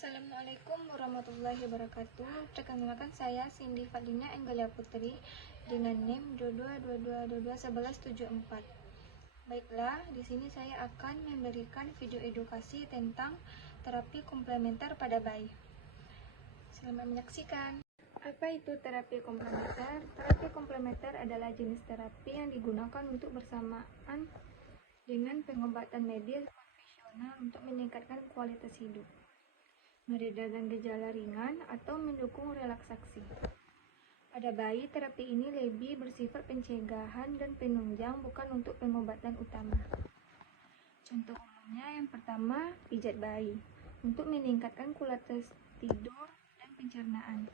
Assalamualaikum warahmatullahi wabarakatuh. Perkenalkan saya Cindy Fadlina Enggalia Putri dengan NIM 22221174. Baiklah, di sini saya akan memberikan video edukasi tentang terapi komplementer pada bayi. Selamat menyaksikan. Apa itu terapi komplementer? Terapi komplementer adalah jenis terapi yang digunakan untuk bersamaan dengan pengobatan medis konvensional untuk meningkatkan kualitas hidup, meredakan gejala ringan, atau mendukung relaksasi. Pada bayi, terapi ini lebih bersifat pencegahan dan penunjang, bukan untuk pengobatan utama. Contoh umumnya yang pertama, pijat bayi untuk meningkatkan kualitas tidur dan pencernaan.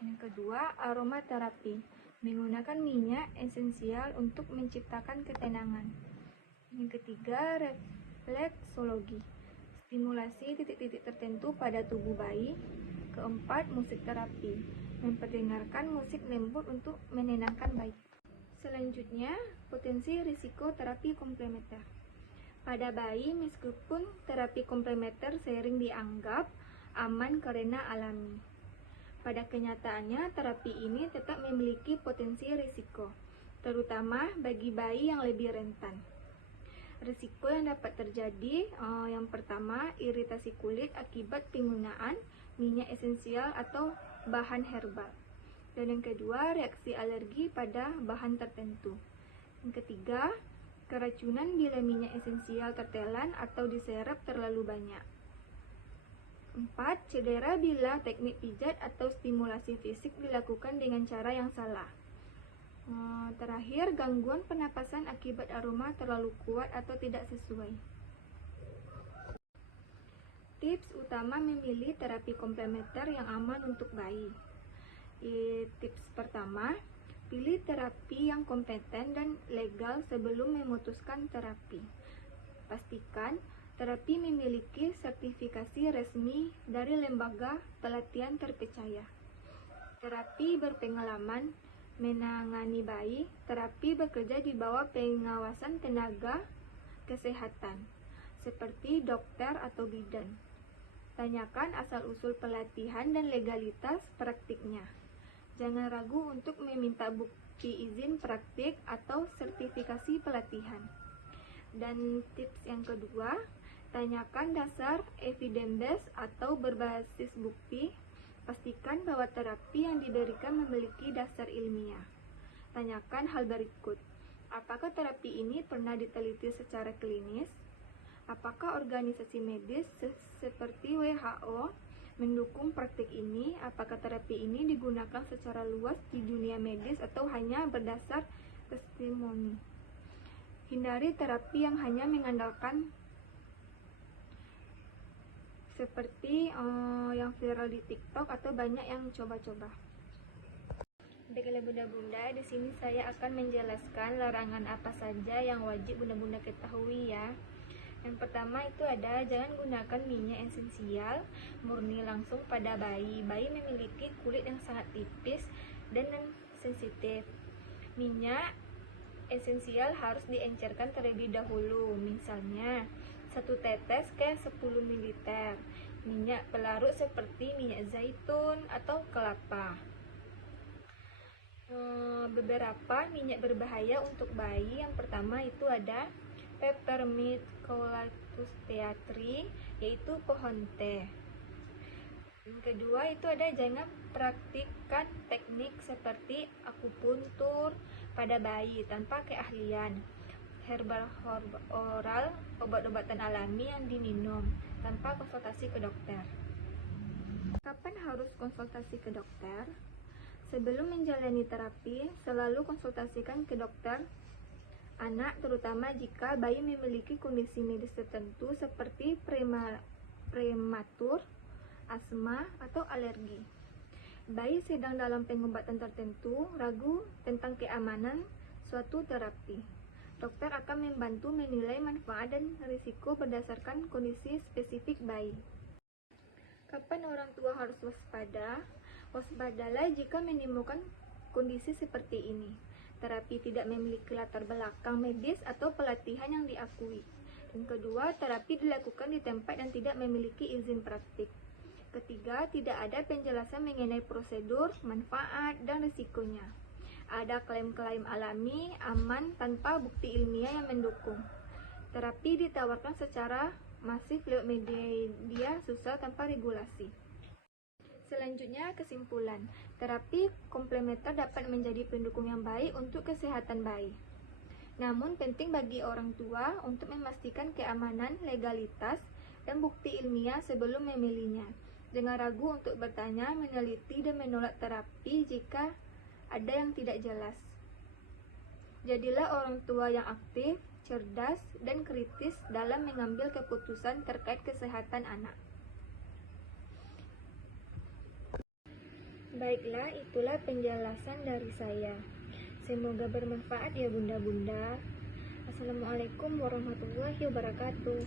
Yang kedua, aromaterapi menggunakan minyak esensial untuk menciptakan ketenangan. Yang ketiga, refleksologi, stimulasi titik-titik tertentu pada tubuh bayi. Keempat, musik terapi, memperdengarkan musik lembut untuk menenangkan bayi. Selanjutnya, potensi risiko terapi komplementer. Pada bayi, meskipun terapi komplementer sering dianggap aman karena alami, pada kenyataannya terapi ini tetap memiliki potensi risiko, terutama bagi bayi yang lebih rentan. Risiko yang dapat terjadi, yang pertama, iritasi kulit akibat penggunaan minyak esensial atau bahan herbal. Dan yang kedua, reaksi alergi pada bahan tertentu. Yang ketiga, keracunan bila minyak esensial tertelan atau diserap terlalu banyak. 4. Cedera bila teknik pijat atau stimulasi fisik dilakukan dengan cara yang salah. Terakhir, gangguan pernapasan akibat aroma terlalu kuat atau tidak sesuai. Tips utama memilih terapi komplementer yang aman untuk bayi. Tips pertama, pilih terapi yang kompeten dan legal sebelum memutuskan terapi. Pastikan terapi memiliki sertifikasi resmi dari lembaga pelatihan terpercaya. Terapi berpengalaman menangani bayi. Terapi bekerja di bawah pengawasan tenaga kesehatan seperti dokter atau bidan. Tanyakan asal-usul pelatihan dan legalitas praktiknya. Jangan ragu untuk meminta bukti izin praktik atau sertifikasi pelatihan. Dan tips yang kedua, tanyakan dasar evidence-based atau berbasis bukti. Pastikan bahwa terapi yang diberikan memiliki dasar ilmiah. Tanyakan hal berikut. Apakah terapi ini pernah diteliti secara klinis? Apakah organisasi medis seperti WHO mendukung praktik ini? Apakah terapi ini digunakan secara luas di dunia medis atau hanya berdasar testimoni? Hindari terapi yang hanya mengandalkan seperti yang viral di TikTok atau banyak yang coba-coba. Baiklah bunda-bunda, di sini saya akan menjelaskan larangan apa saja yang wajib bunda-bunda ketahui ya. Yang pertama itu ada, jangan gunakan minyak esensial murni langsung pada bayi. Bayi memiliki kulit yang sangat tipis dan sensitif. Minyak esensial harus diencerkan terlebih dahulu, misalnya 1 tetes ke 10 ml minyak pelarut seperti minyak zaitun atau kelapa. Beberapa minyak berbahaya untuk bayi. Yang pertama itu ada peppermint collatus teatri, yaitu pohon teh. Yang kedua itu ada, jangan praktikkan teknik seperti akupuntur pada bayi tanpa keahlian. Herbal oral, obat-obatan alami yang diminum tanpa konsultasi ke dokter. Kapan harus konsultasi ke dokter? Sebelum menjalani terapi, selalu konsultasikan ke dokter anak, terutama jika bayi memiliki kondisi medis tertentu seperti prematur, asma, atau alergi. Bayi sedang dalam pengobatan tertentu, ragu tentang keamanan suatu terapi. Dokter akan membantu menilai manfaat dan risiko berdasarkan kondisi spesifik bayi. Kapan orang tua harus waspada? Waspadalah jika menemukan kondisi seperti ini. Terapi tidak memiliki latar belakang medis atau pelatihan yang diakui. Dan kedua, terapi dilakukan di tempat yang tidak memiliki izin praktik. Ketiga, tidak ada penjelasan mengenai prosedur, manfaat, dan risikonya. Ada klaim-klaim alami, aman, tanpa bukti ilmiah yang mendukung. Terapi ditawarkan secara masif lewat media sosial tanpa regulasi. Selanjutnya, kesimpulan. Terapi komplementer dapat menjadi pendukung yang baik untuk kesehatan bayi. Namun, penting bagi orang tua untuk memastikan keamanan, legalitas, dan bukti ilmiah sebelum memilihnya. Jangan ragu untuk bertanya, meneliti, dan menolak terapi jika ada yang tidak jelas. Jadilah orang tua yang aktif, cerdas, dan kritis dalam mengambil keputusan terkait kesehatan anak. Baiklah, itulah penjelasan dari saya. Semoga bermanfaat ya bunda-bunda. Assalamualaikum warahmatullahi wabarakatuh.